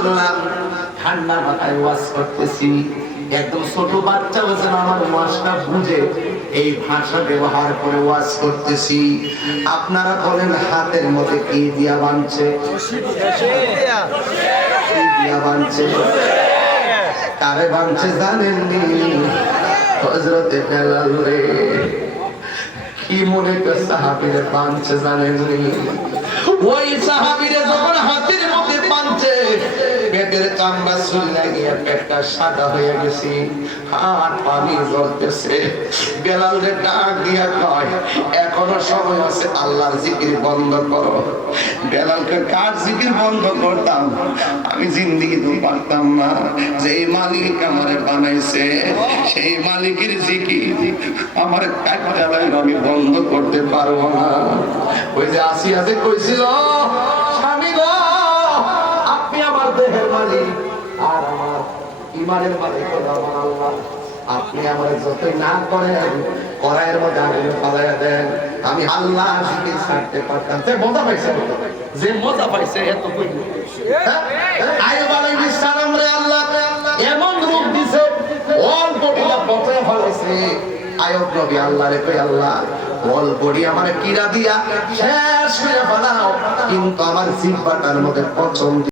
শুনলাম ঠান্ডা মাথায় ওয়াজ করতেছি। একদম ছোট বাচ্চা যেন আমার ওয়াজটা বুঝে, এই ভাষা ব্যবহার করে ওয়াজ করতেছি। আপনারা বলেন, হাতের মধ্যে কি দিয়া বানছে? কি দিয়া বানছে? কারে বানছে জানেননি? হজরতে বেলাল রে। কি মনে করে সাহাবিরে বানছে জানেননি? ওই সাহাবিরে যখন গিয়ে পেটটা সাদা হয়ে গেছি। পানি জ্বলতেছে। ডাক দিয়া কয়, এখনও সময় আছে জিকির বন্ধ করো। বেলালকে, কার জিকির বন্ধ করতাম? আমি জিন্দিগি তো পারতাম না। যেই মালিক আমারে বানাইছে, সেই মালিকের জিকির আমার আমি বন্ধ করতে পারব না। ওই যে আসিয়া যে কইছিল ইমানের আমার আল্লাহ। আপনি আমার যতই না করেন করাইয়ের মধ্যে আগুনে ফালাইয়া দেন। আমি আল্লাহ জিকির ছাড়তে পারতাম। যে মজা পাইছে যে মজা পাইছে এত হ্যাঁ? আল্লাহ এমন আমার কিরা দিয়া শেষ করে ফেলাও। কিন্তু আমার জিহ্বাটার মধ্যে পছন্দ